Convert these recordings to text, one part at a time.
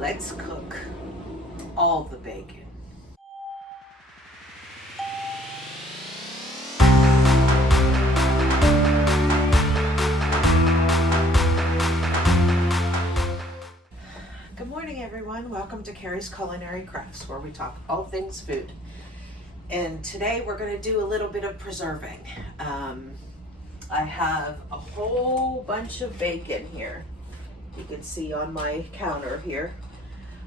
Let's cook all the bacon. Good morning, everyone. Welcome to Carrie's Culinary Crafts, where we talk all things food. And today we're going to do a little bit of preserving. I have a whole bunch of bacon here. You can see on my counter here.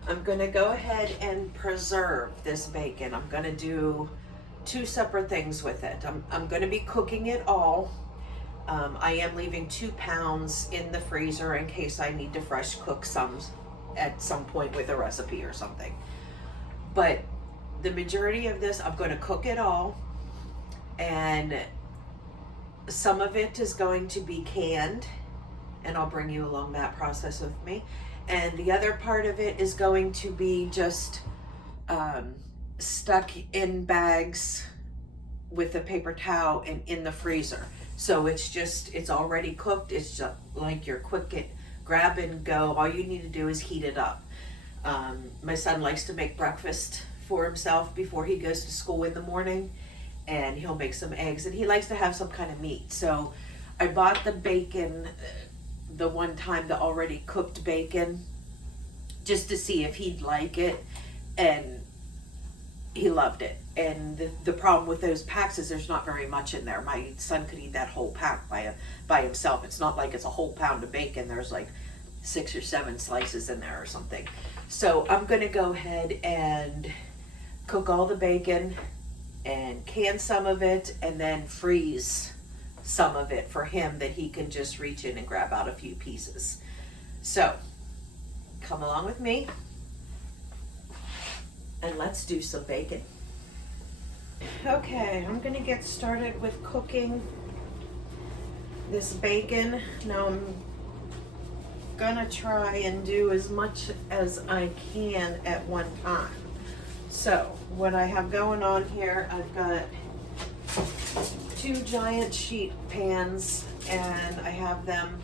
I'm going to go ahead and preserve this bacon. I'm going to do two separate things with it. I'm going to be cooking it all. I am leaving 2 pounds in the freezer in case I need to fresh cook some at some point with a recipe or something. But the majority of this, I'm going to cook it all, and some of it is going to be canned, and I'll bring you along that process with me. And the other part of it is going to be just stuck in bags with a paper towel and in the freezer. So it's already cooked. It's just like your grab and go. All you need to do is heat it up. My son likes to make breakfast for himself before he goes to school in the morning, and he'll make some eggs, and he likes to have some kind of meat. So I bought the bacon the one time, the already cooked bacon, just to see if he'd like it, and he loved it. And the problem with those packs is there's not very much in there. My son could eat that whole pack by himself. It's not like it's a whole pound of bacon. There's like 6 or 7 slices in there or something. So I'm gonna go ahead and cook all the bacon and can some of it, and then freeze some of it for him that he can just reach in and grab out a few pieces. So come along with me and let's do some bacon. Okay, I'm gonna get started with cooking this bacon. Now I'm gonna try and do as much as I can at one time. So what I have going on here, I've got 2 giant sheet pans, and I have them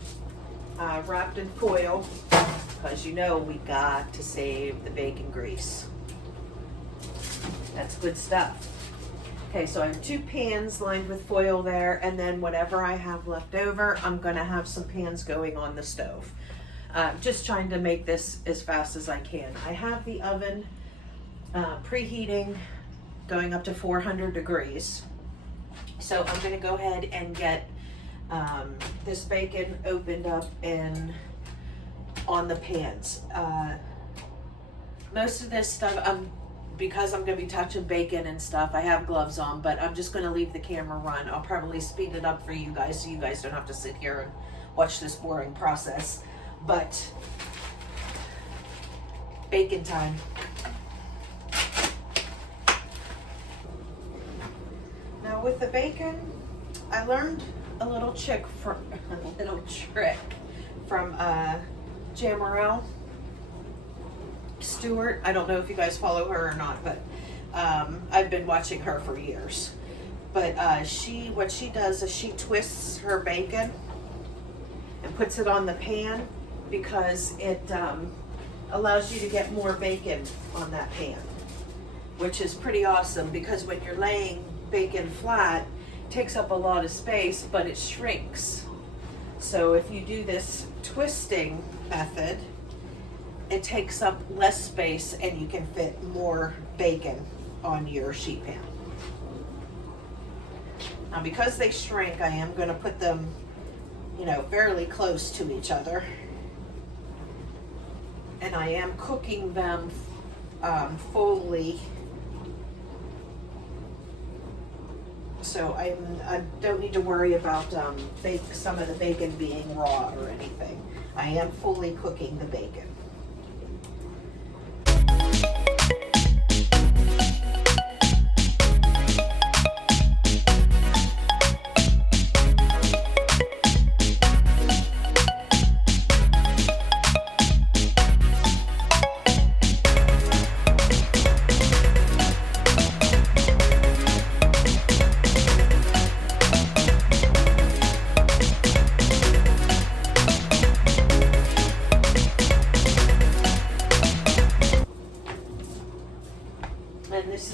wrapped in foil, because you know we got to save the bacon grease. That's good stuff. Okay, so I have 2 pans lined with foil there, and then whatever I have left over, I'm gonna have some pans going on the stove. Just trying to make this as fast as I can. I have the oven preheating, going up to 400 degrees. So I'm gonna go ahead and get this bacon opened up and on the pans. Most of this stuff, because I'm gonna be touching bacon and stuff, I have gloves on, but I'm just gonna leave the camera run. I'll probably speed it up for you guys so you guys don't have to sit here and watch this boring process. But bacon time. Now with the bacon, I learned a little trick from Jamarelle Stewart. I don't know if you guys follow her or not, but I've been watching her for years. But what she does is she twists her bacon and puts it on the pan, because it allows you to get more bacon on that pan, which is pretty awesome, because when you're laying bacon flat, it takes up a lot of space, but it shrinks. So if you do this twisting method, it takes up less space and you can fit more bacon on your sheet pan. Now because they shrink, I am going to put them, fairly close to each other. And I am cooking them fully. So I don't need to worry about some of the bacon being raw or anything. I am fully cooking the bacon.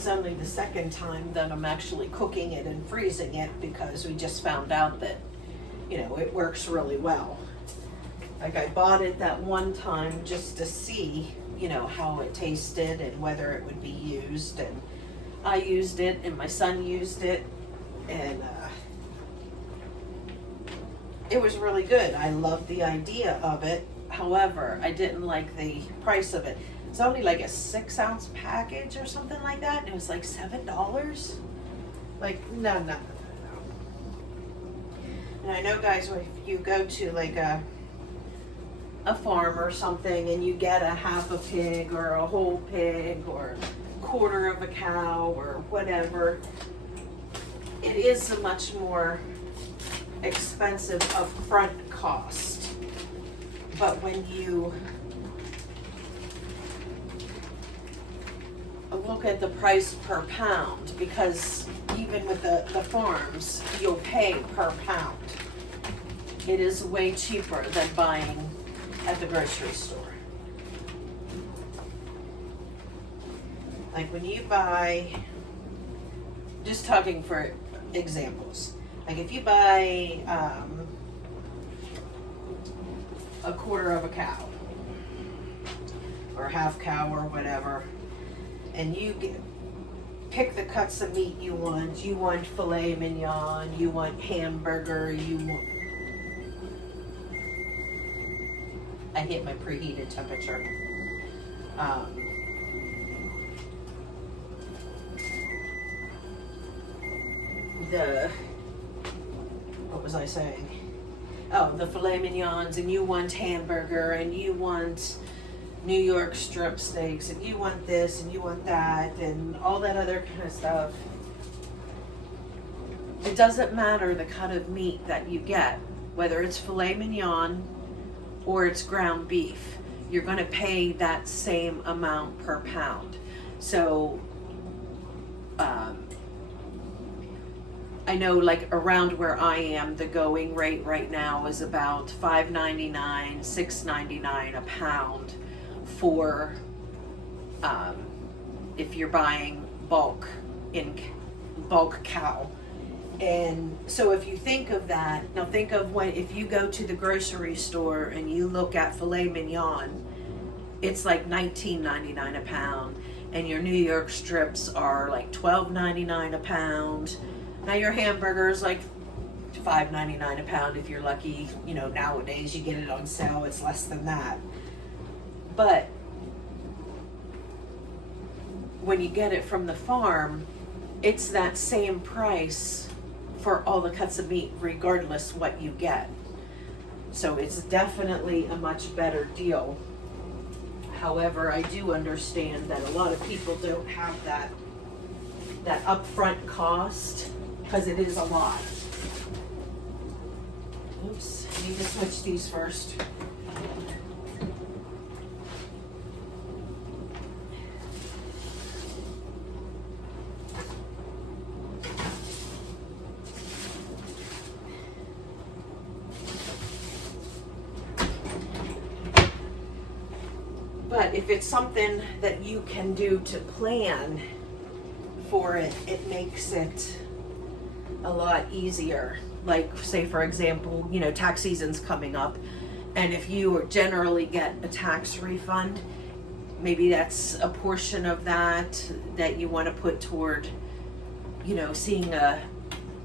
is only the second time that I'm actually cooking it and freezing it, because we just found out that, you know, it works really well. Like, I bought it that one time just to see, you know, how it tasted and whether it would be used, and I used it and my son used it, and it was really good. I loved the idea of it. However, I didn't like the price of it. It's only like a 6-ounce package or something like that, and it was like $7. Like, no. And I know, guys, if you go to like a farm or something and you get a half a pig or a whole pig or a quarter of a cow or whatever, it is a much more expensive upfront cost. But when you look at the price per pound, because even with the farms, you'll pay per pound. It is way cheaper than buying at the grocery store. Like, when you buy, just talking for examples, like if you buy a quarter of a cow or half cow or whatever, and you pick the cuts of meat you want filet mignon, you want hamburger, you want, I hit my preheated temperature. What was I saying? Oh, the filet mignons, and you want hamburger, and you want New York strip steaks, and you want this, and you want that, and all that other kind of stuff. It doesn't matter the cut of meat that you get, whether it's filet mignon or it's ground beef, you're going to pay that same amount per pound. So I know, like, around where I am, the going rate right now is about $5.99, $6.99 a pound for if you're buying bulk cow. And so if you think of that, now think of if you go to the grocery store and you look at filet mignon, it's like $19.99 a pound, and your New York strips are like $12.99 a pound. Now your hamburger is like $5.99 a pound if you're lucky. You know, nowadays you get it on sale, it's less than that. But when you get it from the farm, it's that same price for all the cuts of meat, regardless what you get. So it's definitely a much better deal. However, I do understand that a lot of people don't have that upfront cost, because it is a lot. Oops, I need to switch these first. But if it's something that you can do to plan for it, it makes it a lot easier. Like, say for example, you know, tax season's coming up, and if you generally get a tax refund, maybe that's a portion of that you want to put toward, you know,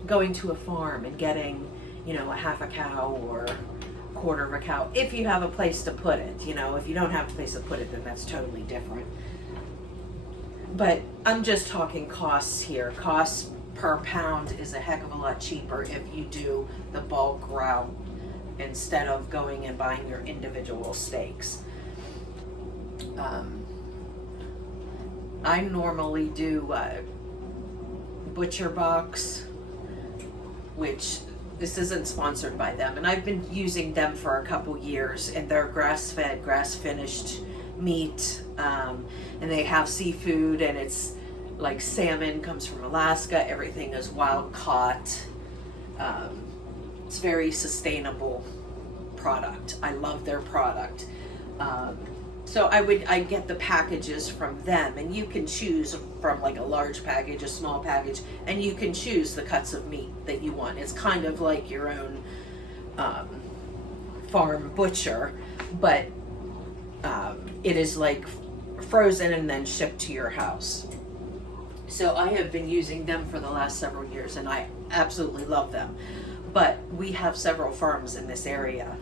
going to a farm and getting, you know, a half a cow or quarter of a cow, if you have a place to put it. You know, if you don't have a place to put it, then that's totally different. But I'm just talking costs here. Costs per pound is a heck of a lot cheaper if you do the bulk route instead of going and buying your individual steaks. I normally do Butcher Box, which this isn't sponsored by them, and I've been using them for a couple years, and they're grass-fed, grass-finished meat, and they have seafood, and it's like salmon comes from Alaska, everything is wild caught. It's very sustainable product. I love their product. So I get the packages from them, and you can choose from like a large package, a small package, and you can choose the cuts of meat that you want. It's kind of like your own farm butcher, but it is like frozen and then shipped to your house. So I have been using them for the last several years, and I absolutely love them. But we have several farms in this area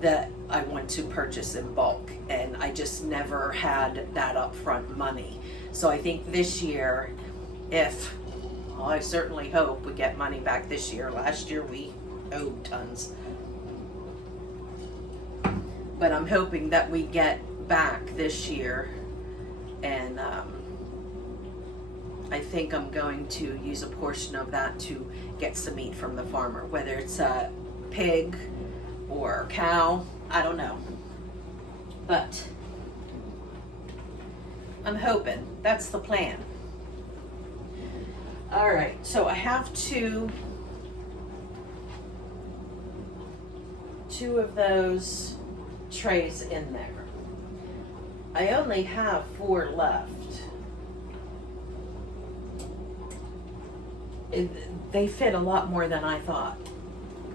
that I want to purchase in bulk, and I just never had that upfront money. So I think this year, well, I certainly hope we get money back this year. Last year we owed tons. But I'm hoping that we get back this year, and I think I'm going to use a portion of that to get some meat from the farmer, whether it's a pig or cow, I don't know. But I'm hoping. That's the plan. All right, so I have two of those trays in there. I only have 4 left. They fit a lot more than I thought.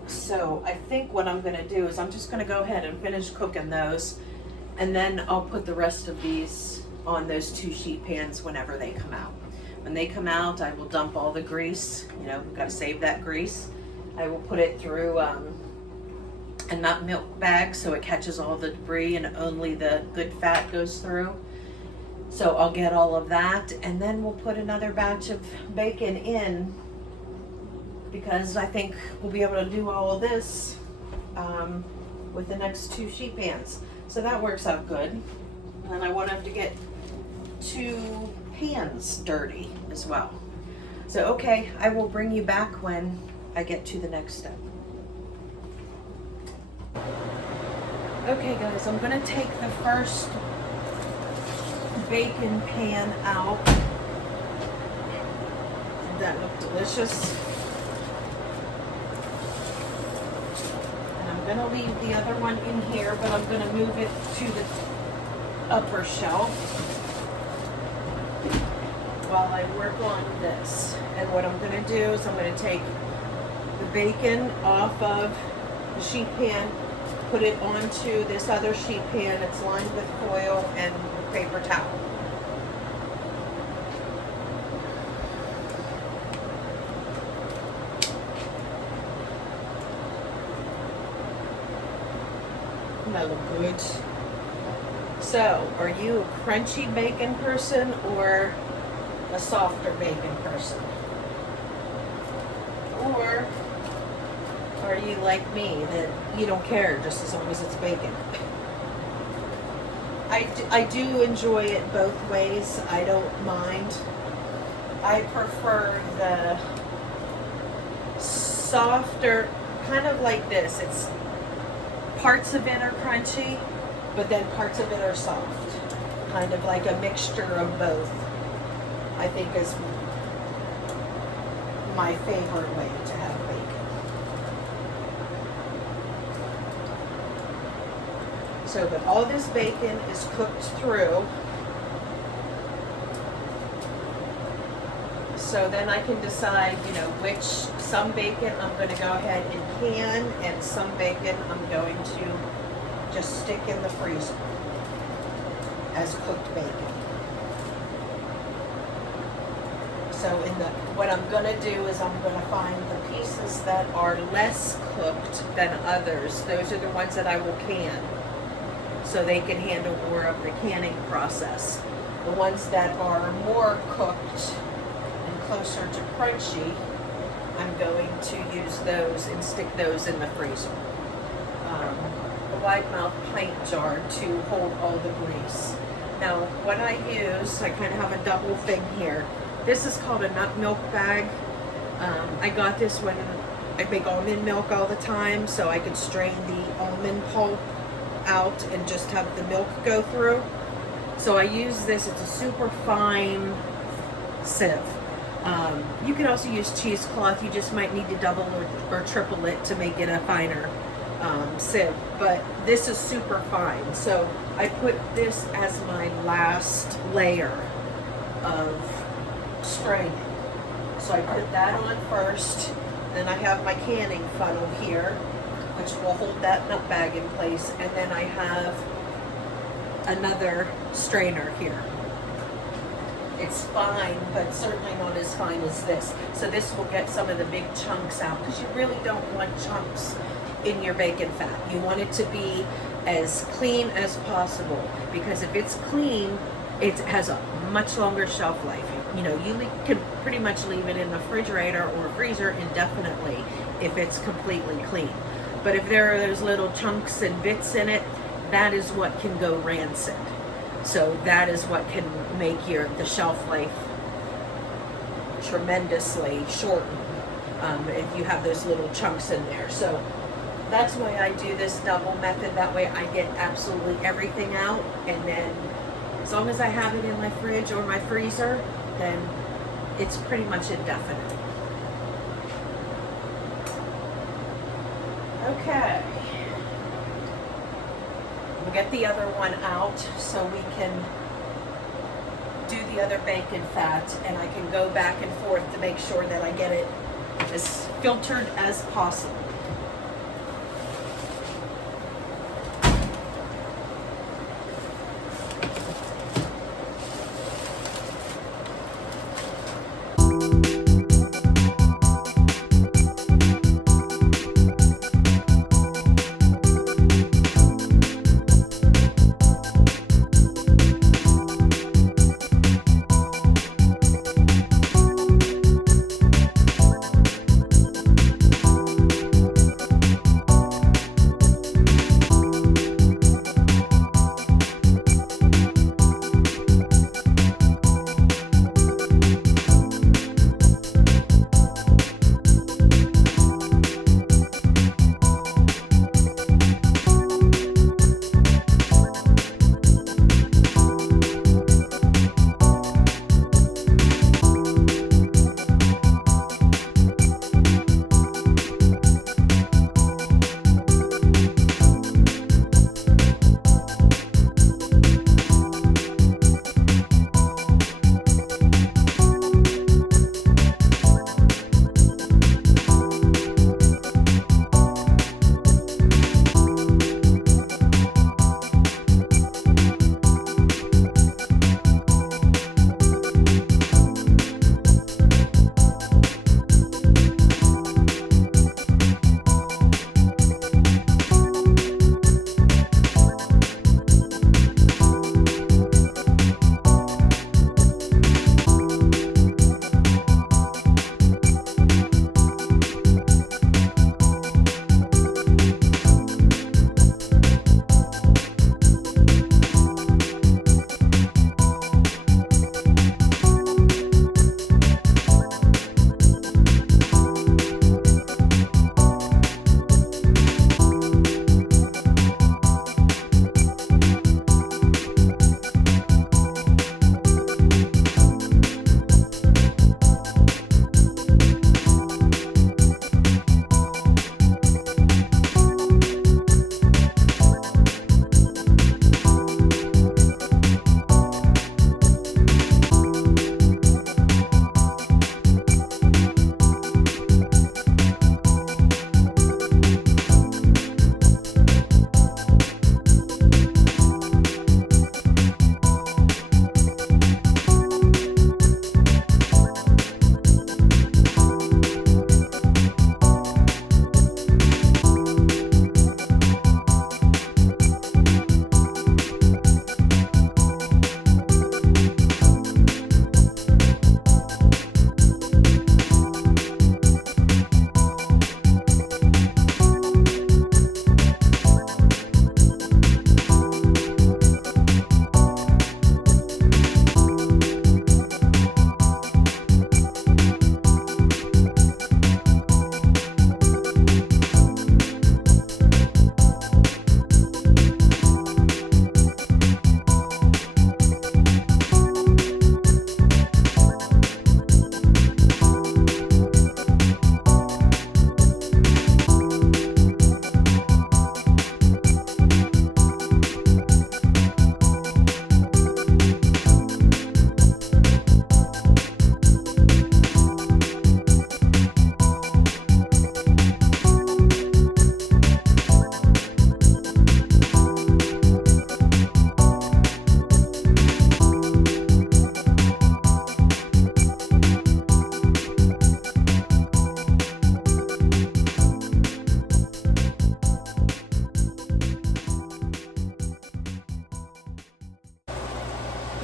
So I think what I'm gonna do is I'm just gonna go ahead and finish cooking those, and then I'll put the rest of these on those 2 sheet pans whenever they come out. When they come out, I will dump all the grease. You know, we've got to save that grease. I will put it through a nut milk bag so it catches all the debris and only the good fat goes through. So I'll get all of that, and then we'll put another batch of bacon in, because I think we'll be able to do all of this with the next 2 sheet pans. So that works out good. And I won't have to get 2 pans dirty as well. So okay, I will bring you back when I get to the next step. Okay guys, I'm gonna take the first bacon pan out. That looked delicious. And I'm gonna leave the other one in here, but I'm gonna move it to the upper shelf while I work on this. And what I'm gonna do is I'm gonna take the bacon off of the sheet pan, put it onto this other sheet pan. It's lined with foil and paper towel. That look good. So, are you a crunchy bacon person or a softer bacon person? Or are you like me, that you don't care just as long as it's bacon? I do enjoy it both ways. I don't mind. I prefer the softer, kind of like this. It's parts of it are crunchy, but then parts of it are soft. Kind of like a mixture of both, I think, is my favorite way to have bacon. So, but all this bacon is cooked through. So then I can decide, you know, some bacon I'm going to go ahead and can, and some bacon I'm going to just stick in the freezer as cooked bacon. So what I'm going to do is I'm going to find the pieces that are less cooked than others. Those are the ones that I will can, so they can handle more of the canning process. The ones that are more cooked and closer to crunchy, I'm going to use those and stick those in the freezer. A wide mouth pint jar to hold all the grease. Now, what I use, I kind of have a double thing here. This is called a nut milk bag. I got this when I make almond milk all the time, so I could strain the almond pulp out and just have the milk go through. So I use this. It's a super fine sieve. You can also use cheesecloth. You just might need to double or triple it to make it a finer sieve, but this is super fine. So I put this as my last layer of straining. So I put that on first, then I have my canning funnel here, which will hold that nut bag in place, and then I have another strainer here. It's fine, but certainly not as fine as this. So this will get some of the big chunks out, because you really don't want chunks in your bacon fat. You want it to be as clean as possible, because if it's clean, it has a much longer shelf life. You know, you can pretty much leave it in the refrigerator or freezer indefinitely if it's completely clean. But if there are those little chunks and bits in it, that is what can go rancid. So that is what can make the shelf life tremendously shortened if you have those little chunks in there. So that's why I do this double method. That way I get absolutely everything out, and then as long as I have it in my fridge or my freezer, then it's pretty much indefinite. Okay. We'll get the other one out so we can do the other bacon fat, and I can go back and forth to make sure that I get it as filtered as possible.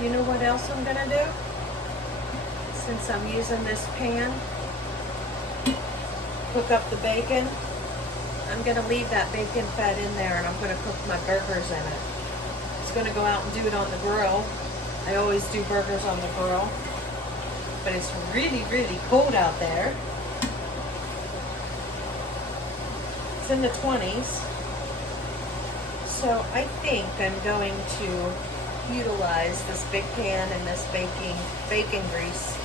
You know what else I'm gonna do? Since I'm using this pan, cook up the bacon. I'm gonna leave that bacon fat in there and I'm gonna cook my burgers in it. It's gonna go out and do it on the grill. I always do burgers on the grill, but it's really, really cold out there. It's in the 20s. So I think I'm going to utilize this big pan and this bacon grease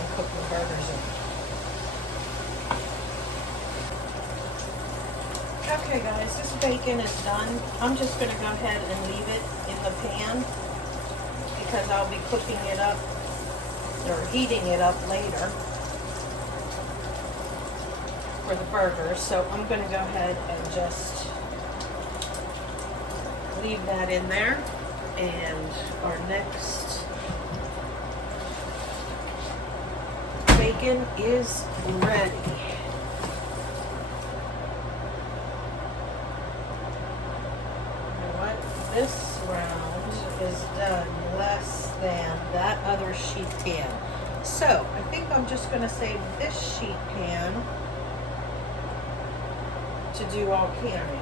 and cook the burgers in. Okay guys, this bacon is done. I'm just going to go ahead and leave it in the pan because I'll be cooking it up or heating it up later for the burgers. So I'm going to go ahead and just leave that in there. And our next bacon is ready. This round is done less than that other sheet pan. So I think I'm just going to save this sheet pan to do all canning.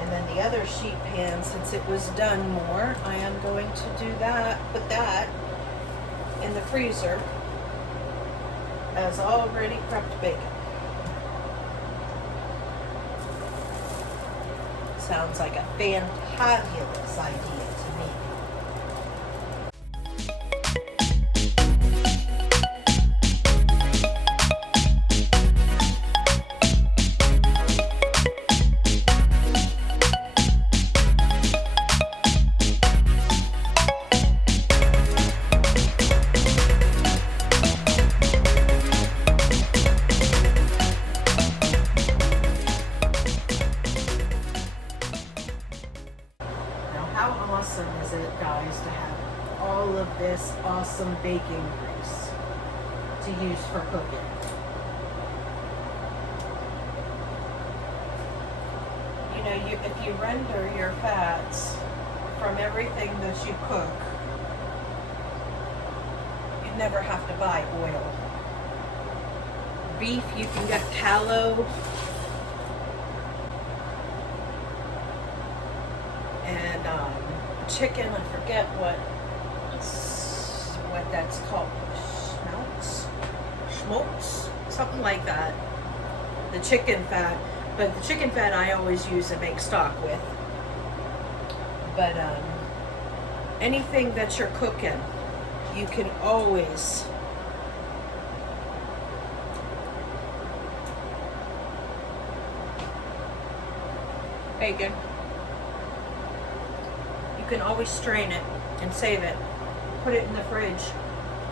And then the other sheet pan, since it was done more, I am going to do that, put that in the freezer as already prepped bacon. Sounds like a fantabulous idea to me. Awesome is it, guys, to have all of this awesome bacon grease to use for cooking. You know, if you render your fats from everything that you cook, you never have to buy oil. Beef, you can get tallow. And chicken, I forget what that's called. Schmaltz, something like that. The chicken fat, but the chicken fat I always use and make stock with. But anything that you're cooking, you can always bacon. You can always strain it and save it. Put it in the fridge.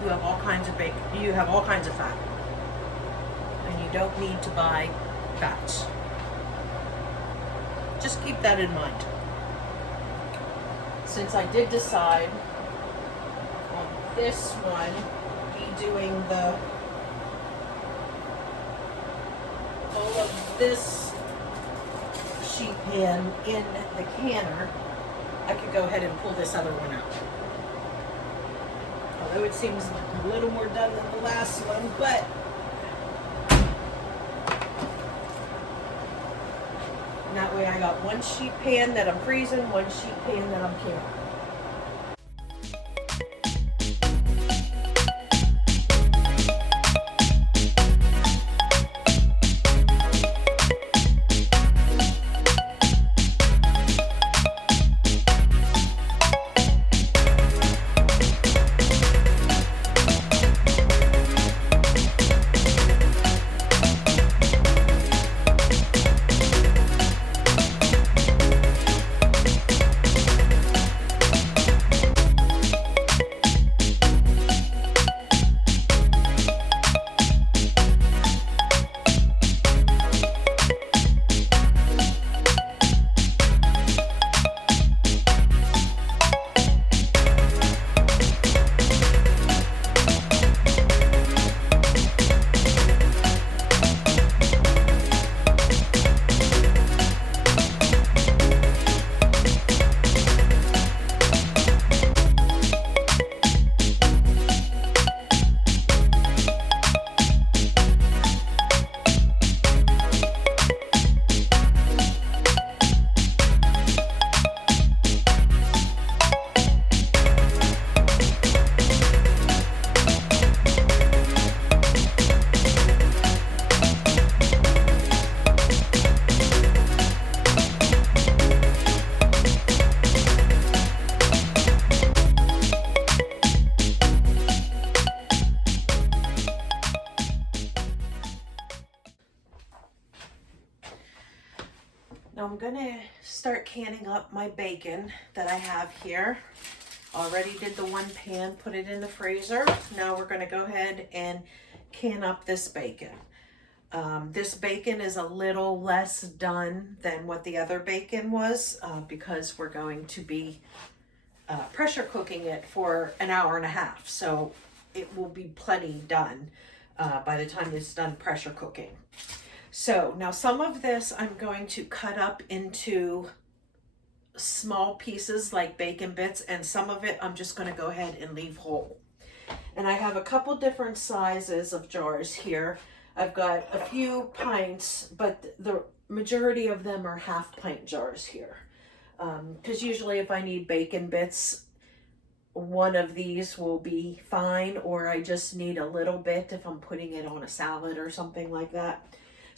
You have all kinds of bacon. You have all kinds of fat. And you don't need to buy fats. Just keep that in mind. Since I did decide on this one, be doing all of this sheet pan in the canner, I could go ahead and pull this other one out. Although it seems a little more done than the last one, but that way I got one sheet pan that I'm freezing, one sheet pan that I'm canning. start canning up my bacon that I have here. Already did the one pan, put it in the freezer. Now we're going to go ahead and can up this bacon. This bacon is a little less done than what the other bacon was because we're going to be pressure cooking it for an hour and a half. So it will be plenty done by the time it's done pressure cooking. So now some of this I'm going to cut up into small pieces like bacon bits, and some of it I'm just going to go ahead and leave whole. And I have a couple different sizes of jars here. I've got a few pints, but the majority of them are half pint jars here. Because usually if I need bacon bits, one of these will be fine, or I just need a little bit if I'm putting it on a salad or something like that.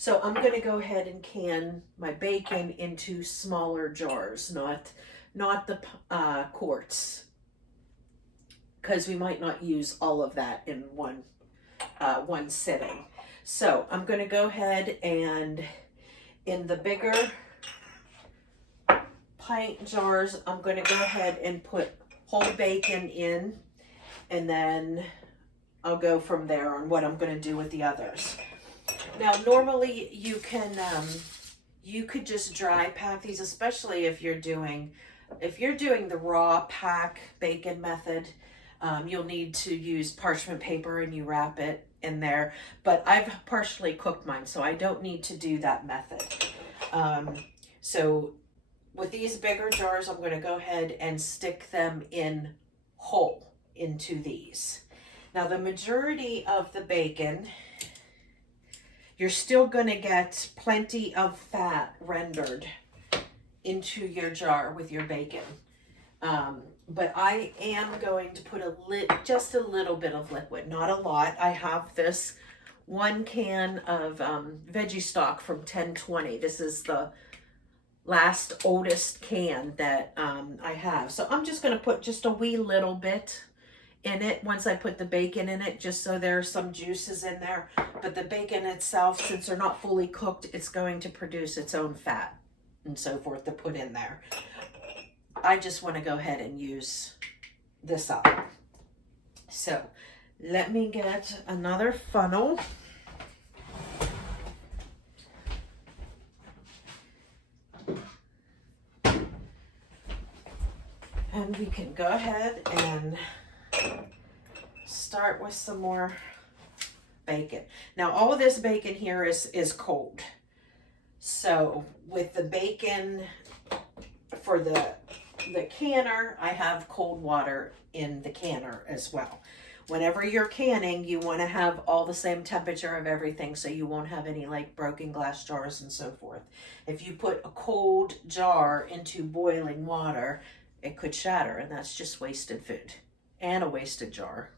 So I'm going to go ahead and can my bacon into smaller jars, not the quarts, because we might not use all of that in one sitting. So I'm going to go ahead and in the bigger pint jars, I'm going to go ahead and put whole bacon in, and then I'll go from there on what I'm going to do with the others. Now, normally you could just dry pack these, especially if you're doing the raw pack bacon method. You'll need to use parchment paper and you wrap it in there, but I've partially cooked mine, so I don't need to do that method. So with these bigger jars, I'm going to go ahead and stick them in whole into these. Now, the majority of the bacon, you're still going to get plenty of fat rendered into your jar with your bacon. But I am going to put just a little bit of liquid, not a lot. I have this one can of veggie stock from 1020. This is the last oldest can that I have. So I'm just going to put just a wee little bit in it once I put the bacon in it, just so there's some juices in there. But the bacon itself, since they're not fully cooked, it's going to produce its own fat and so forth to put in there. I just want to go ahead and use this up. So let me get another funnel. And we can go ahead and start with some more bacon. Now, all of this bacon here is cold. So with the bacon for the canner, I have cold water in the canner as well. Whenever you're canning, you want to have all the same temperature of everything, so you won't have any like broken glass jars and so forth. If you put a cold jar into boiling water, it could shatter, and that's just wasted food and a wasted jar.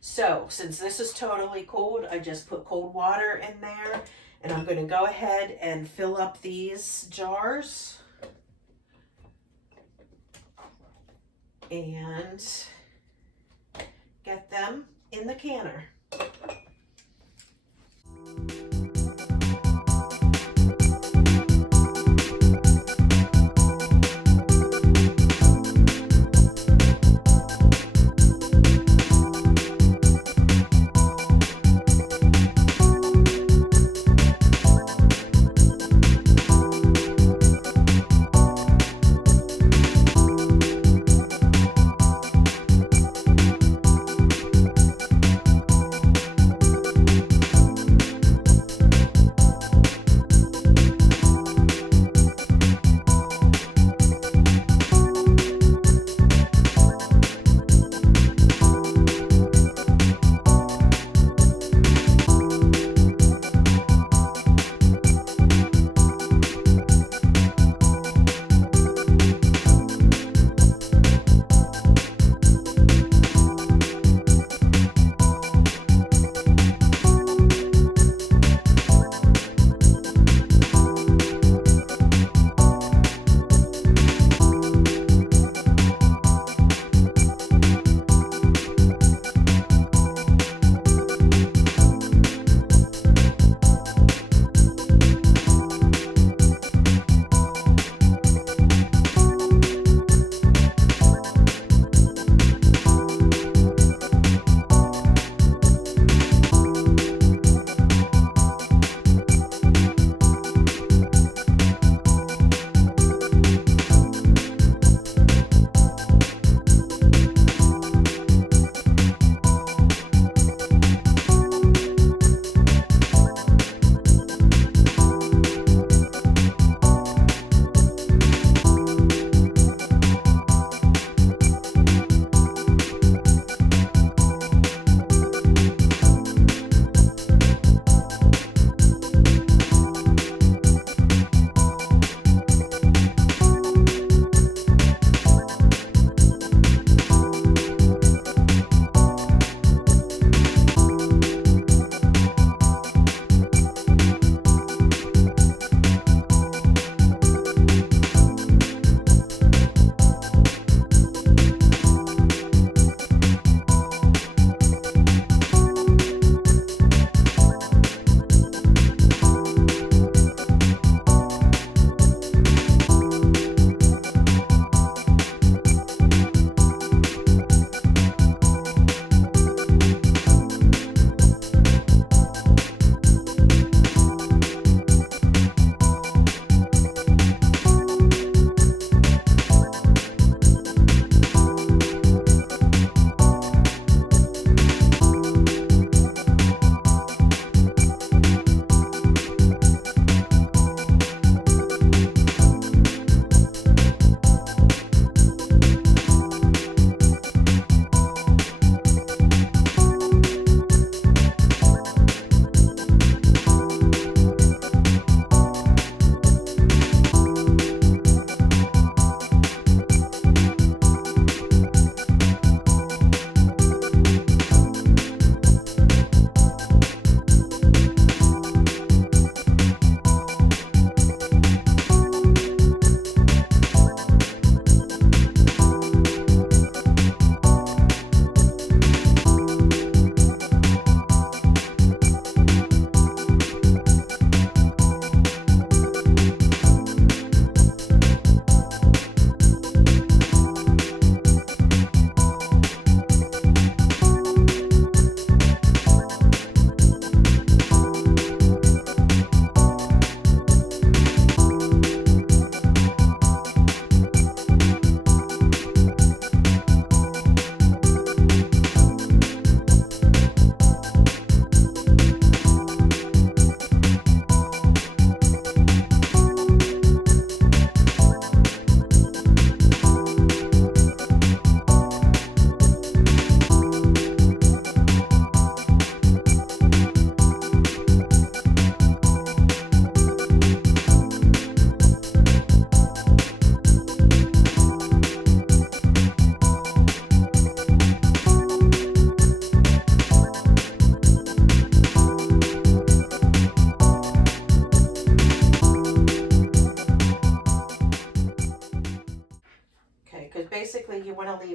So since this is totally cold, I just put cold water in there, and I'm going to go ahead and fill up these jars and get them in the canner.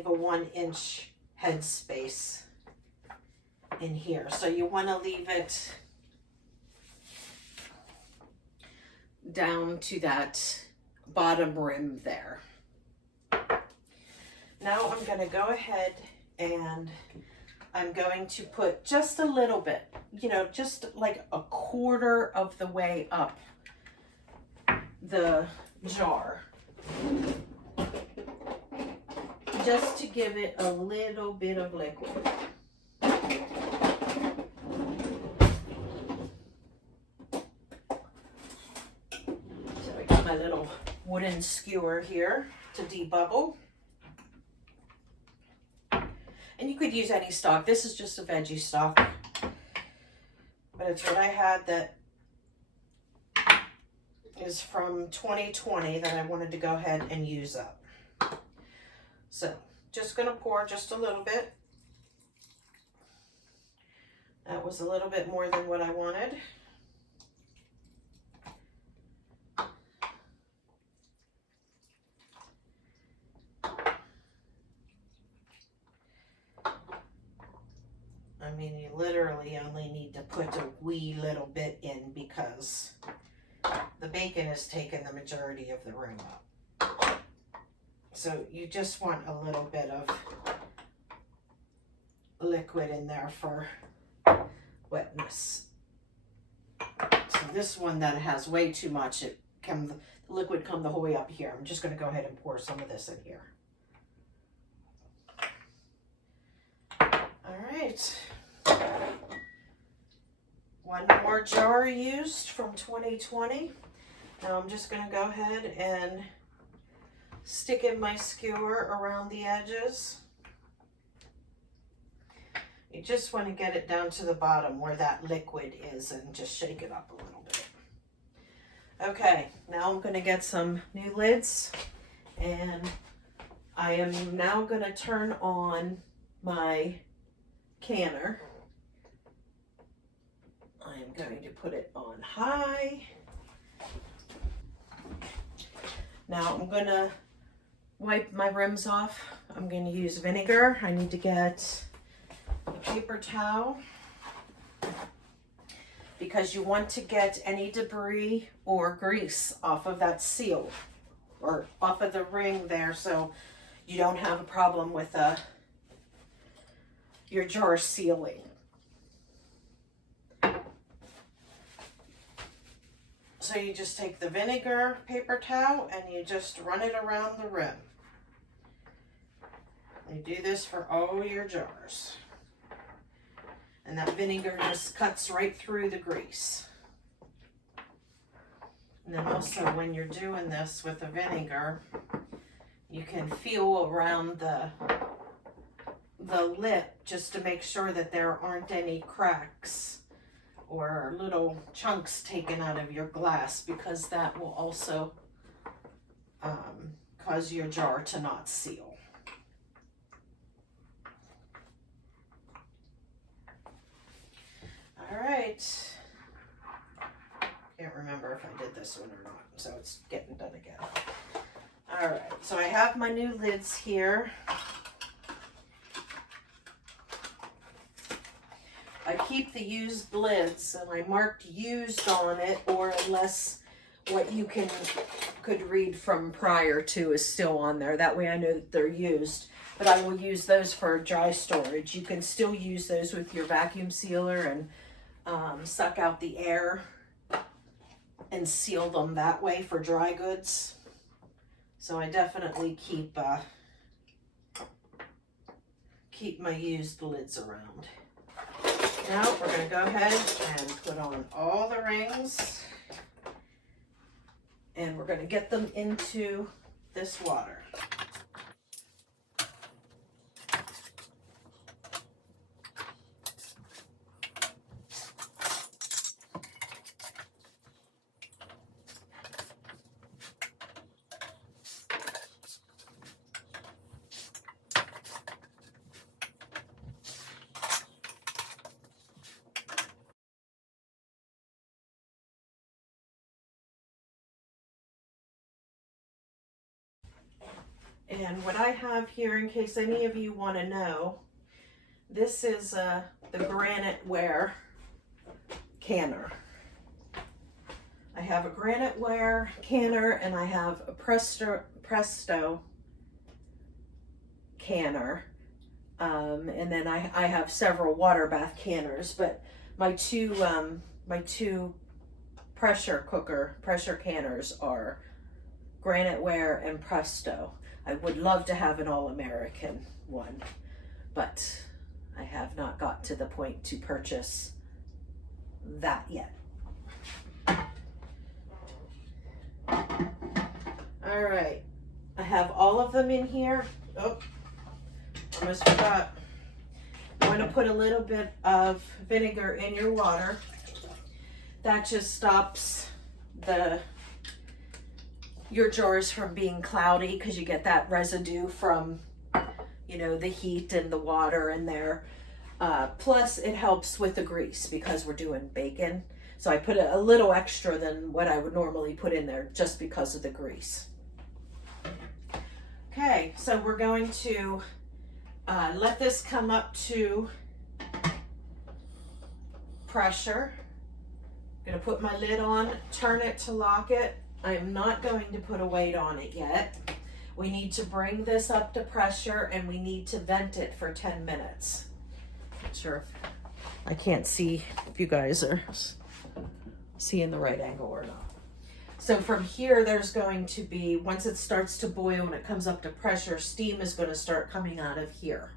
leave a 1-inch head space in here. So you want to leave it down to that bottom rim there. Now I'm going to go ahead and I'm going to put just a little bit, you know, just like a quarter of the way up the jar, just to give it a little bit of liquid. So I got my little wooden skewer here to debubble. And you could use any stock. This is just a veggie stock, but it's what I had that is from 2020 that I wanted to go ahead and use up. So just going to pour just a little bit. That was a little bit more than what I wanted. I mean, you literally only need to put a wee little bit in because the bacon has taken the majority of the room up. So you just want a little bit of liquid in there for wetness. So this one that has way too much, the liquid come the whole way up here. I'm just going to go ahead and pour some of this in here. All right. One more jar used from 2020. Now I'm just going to go ahead and stick in my skewer around the edges. You just want to get it down to the bottom where that liquid is and just shake it up a little bit. Okay, now I'm going to get some new lids, and I am now going to turn on my canner. I'm going to put it on high. Now I'm going to wipe my rims off. I'm going to use vinegar. I need to get a paper towel because you want to get any debris or grease off of that seal or off of the ring there, so you don't have a problem with your jar sealing. So you just take the vinegar paper towel and you just run it around the rim. You do this for all your jars. And that vinegar just cuts right through the grease. And then also when you're doing this with the vinegar, you can feel around the lip just to make sure that there aren't any cracks or little chunks taken out of your glass, because that will also cause your jar to not seal. All right. Can't remember if I did this one or not, so it's getting done again. All right, so I have my new lids here. I keep the used lids and I marked used on it, or unless what you could read from prior to is still on there. That way I know that they're used, but I will use those for dry storage. You can still use those with your vacuum sealer and suck out the air and seal them that way for dry goods. So I definitely keep my used lids around. Now we're going to go ahead and put on all the rings, and we're going to get them into this water. And what I have here, in case any of you want to know, this is the granite ware canner. I have a granite ware canner and I have a Presto canner. And then I have several water bath canners, but my two pressure canners are granite ware and Presto. I would love to have an all-American one, but I have not got to the point to purchase that yet. All right, I have all of them in here. Oh, almost forgot. I'm going to put a little bit of vinegar in your water. That just stops your jars from being cloudy, because you get that residue from, you know, the heat and the water in there. Plus it helps with the grease because we're doing bacon. So I put a little extra than what I would normally put in there just because of the grease. Okay, so we're going to let this come up to pressure. I'm going to put my lid on, turn it to lock it. I'm not going to put a weight on it yet. We need to bring this up to pressure and we need to vent it for 10 minutes. Not sure if I can't see if you guys are seeing the right angle or not. So from here, there's going to be, once it starts to boil and it comes up to pressure, steam is going to start coming out of here.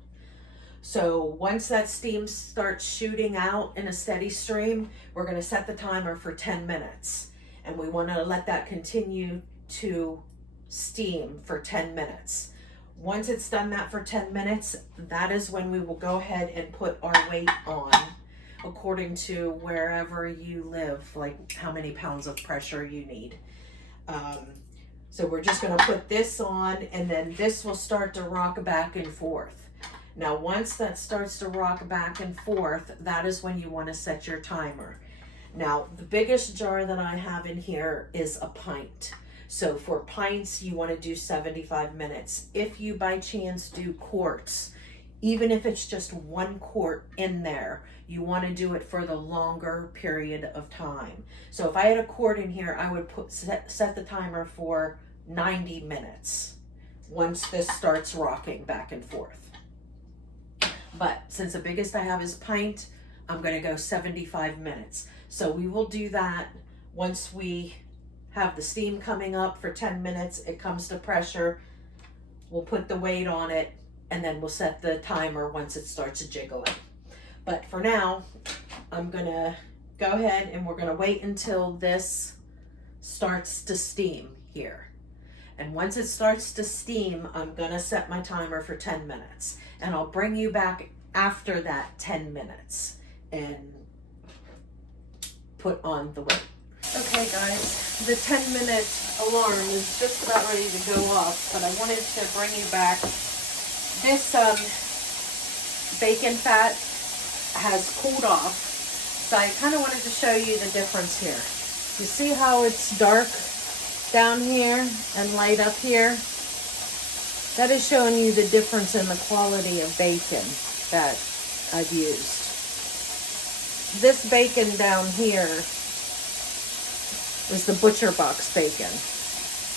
So once that steam starts shooting out in a steady stream, we're going to set the timer for 10 minutes. And we want to let that continue to steam for 10 minutes. Once it's done that for 10 minutes, that is when we will go ahead and put our weight on according to wherever you live, like how many pounds of pressure you need. So we're just going to put this on, and then this will start to rock back and forth. Now, once that starts to rock back and forth, that is when you want to set your timer. Now, the biggest jar that I have in here is a pint. So for pints, you want to do 75 minutes. If you by chance do quarts, even if it's just 1 quart in there, you want to do it for the longer period of time. So if I had a quart in here, I would set the timer for 90 minutes once this starts rocking back and forth. But since the biggest I have is pint, I'm going to go 75 minutes. So we will do that once we have the steam coming up for 10 minutes. It comes to pressure. We'll put the weight on it, and then we'll set the timer once it starts jiggling. But for now, I'm going to go ahead and we're going to wait until this starts to steam here. And once it starts to steam, I'm going to set my timer for 10 minutes. And I'll bring you back after that 10 minutes and put on the weight. Okay guys, the 10-minute alarm is just about ready to go off, but I wanted to bring you back. This bacon fat has cooled off, so I kind of wanted to show you the difference here. You see how it's dark down here and light up here? That is showing you the difference in the quality of bacon that I've used. This bacon down here is the butcher box bacon.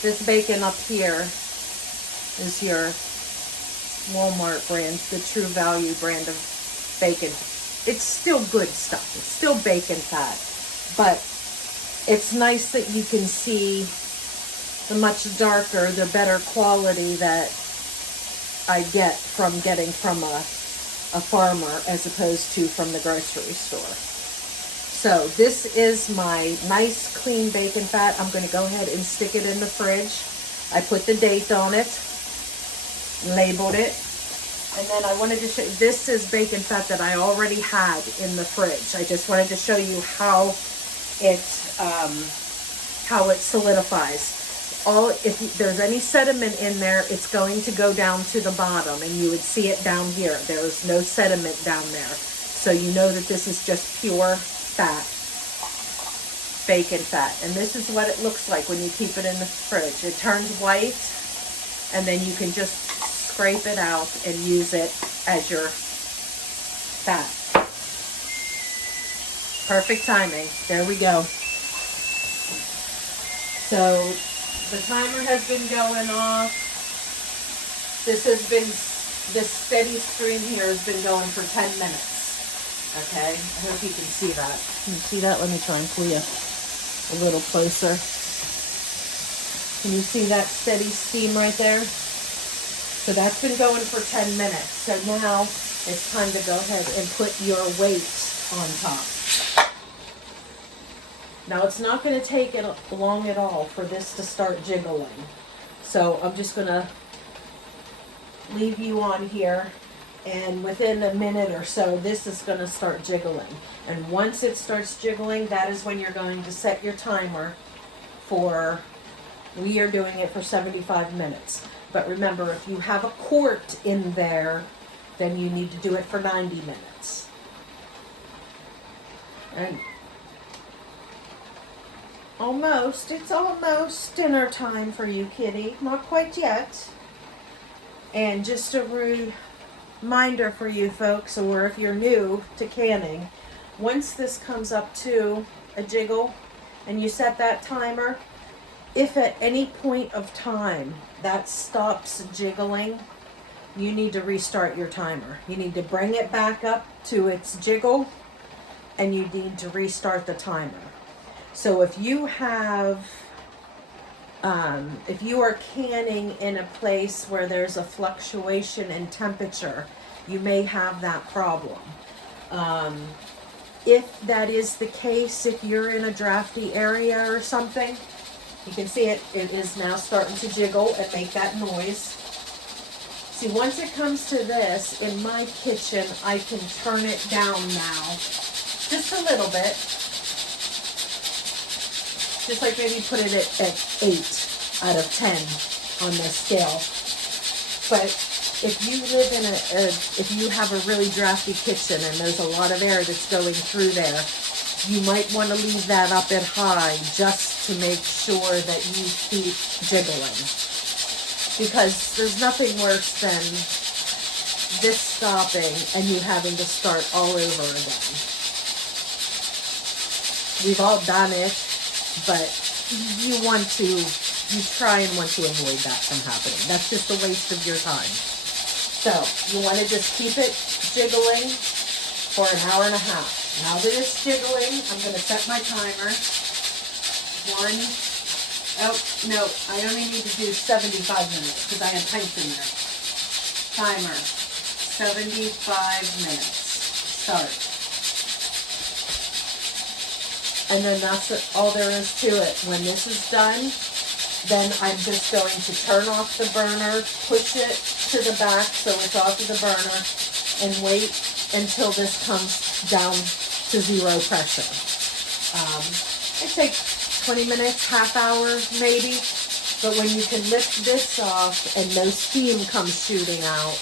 This bacon up here is your Walmart brand, the True Value brand of bacon. It's still good stuff. It's still bacon fat, but it's nice that you can see the much darker, the better quality that I get from getting from a farmer as opposed to from the grocery store. So this is my nice clean bacon fat. I'm going to go ahead and stick it in the fridge. I put the date on it, labeled it, and then I wanted to show you, this is bacon fat that I already had in the fridge. I just wanted to show you how it solidifies. If there's any sediment in there, it's going to go down to the bottom, and you would see it down here. There's no sediment down there. So you know that this is just pure fat, bacon fat. And this is what it looks like when you keep it in the fridge. It turns white, and then you can just scrape it out and use it as your fat. Perfect timing. There we go. So the timer has been going off. This steady stream here has been going for 10 minutes. Okay, I hope you can see that. Can you see that? Let me try and pull you a little closer. Can you see that steady steam right there? So that's been going for 10 minutes. So now it's time to go ahead and put your weight on top. Now it's not going to take it long at all for this to start jiggling. So I'm just going to leave you on here, and within a minute or so this is going to start jiggling. And once it starts jiggling, that is when you're going to set your timer for, we are doing it for 75 minutes. But remember, if you have a quart in there, then you need to do it for 90 minutes. And it's almost dinner time for you, kitty. Not quite yet. And just a reminder for you folks, or if you're new to canning, once this comes up to a jiggle and you set that timer, if at any point of time that stops jiggling, you need to restart your timer. You need to bring it back up to its jiggle, and you need to restart the timer. So if you have, if you are canning in a place where there's a fluctuation in temperature, you may have that problem. If that is the case, if you're in a drafty area or something, you can see it is now starting to jiggle and make that noise. See, once it comes to this, in my kitchen, I can turn it down now, just a little bit. Just like maybe put it at 8 out of 10 on the scale. But if you live in if you have a really drafty kitchen and there's a lot of air that's going through there, you might want to leave that up at high just to make sure that you keep jiggling. Because there's nothing worse than this stopping and you having to start all over again. We've all done it, but you try and want to avoid that from happening. That's just a waste of your time. So you want to just keep it jiggling for an hour and a half. Now that it's jiggling, I'm going to set my timer. I only need to do 75 minutes because I have pints in there. Timer, 75 minutes. Start. And then that's all there is to it. When this is done, then I'm just going to turn off the burner, push it to the back so it's off of the burner, and wait until this comes down to 0 pressure. It takes 20 minutes, half hour maybe, but when you can lift this off and no steam comes shooting out,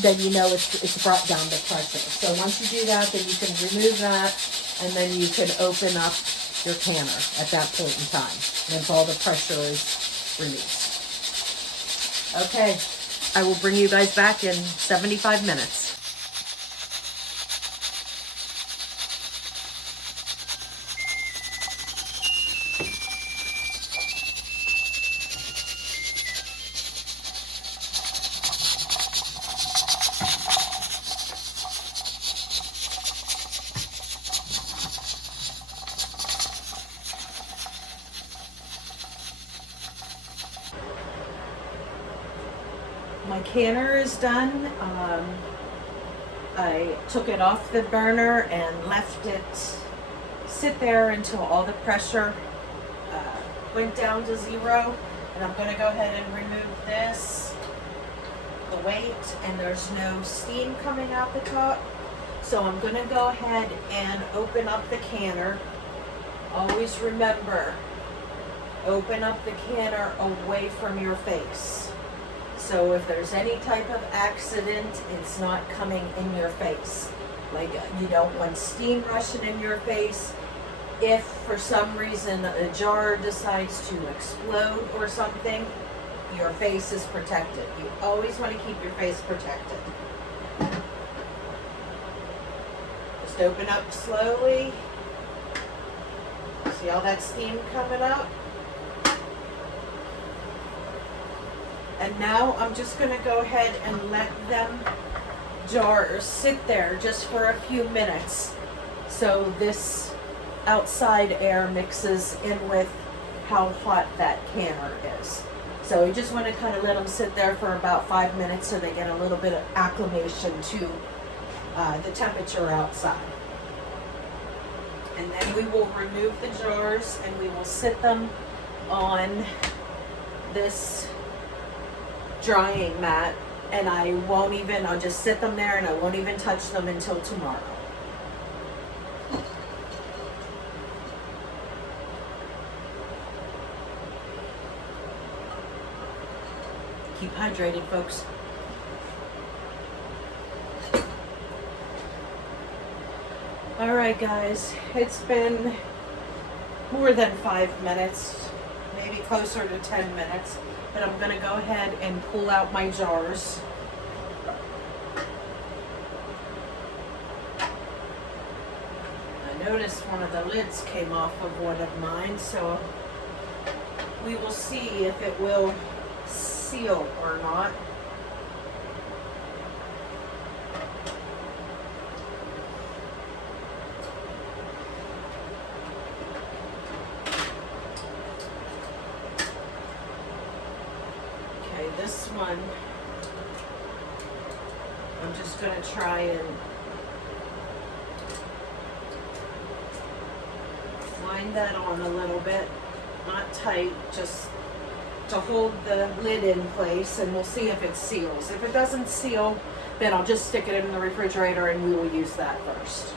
then you know it's brought down the pressure. So once you do that, then you can remove that, and then you can open up your canner at that point in time, once all the pressure is released. Okay, I will bring you guys back in 75 minutes. My canner is done. I took it off the burner and left it sit there until all the pressure went down to 0. And I'm going to go ahead and remove this, the weight, and there's no steam coming out the top. So I'm going to go ahead and open up the canner. Always remember, open up the canner away from your face. So if there's any type of accident, it's not coming in your face. Like, you don't want steam rushing in your face. If for some reason a jar decides to explode or something, your face is protected. You always want to keep your face protected. Just open up slowly. See all that steam coming up? And now I'm just going to go ahead and let them jars sit there just for a few minutes so this outside air mixes in with how hot that canner is. So you just want to kind of let them sit there for about 5 minutes so they get a little bit of acclimation to the temperature outside. And then we will remove the jars and we will sit them on this drying mat, and I'll just sit them there and I won't even touch them until tomorrow. Keep hydrated, folks. All right, guys, it's been more than 5 minutes, maybe closer to 10 minutes, but I'm gonna go ahead and pull out my jars. I noticed one of the lids came off of one of mine, so we will see if it will seal or not. Okay, this one, I'm just going to try and wind that on a little bit, not tight, just to hold the lid in place, and we'll see if it seals. If it doesn't seal, then I'll just stick it in the refrigerator and we will use that first.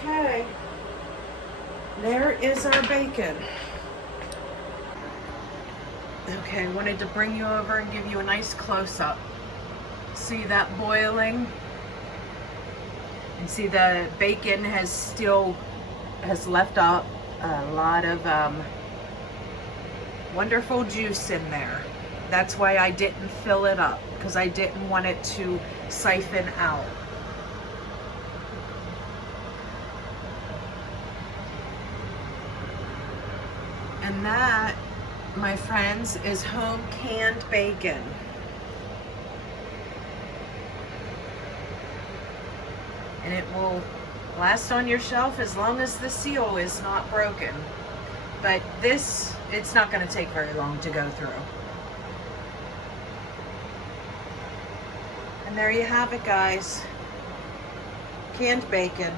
Okay, there is our bacon. Okay, wanted to bring you over and give you a nice close-up. See that boiling? And see the bacon has left out a lot of wonderful juice in there. That's why I didn't fill it up, because I didn't want it to siphon out. And that, my friends, is home canned bacon. And it will last on your shelf as long as the seal is not broken. But this, it's not going to take very long to go through. And there you have it, guys. Canned bacon.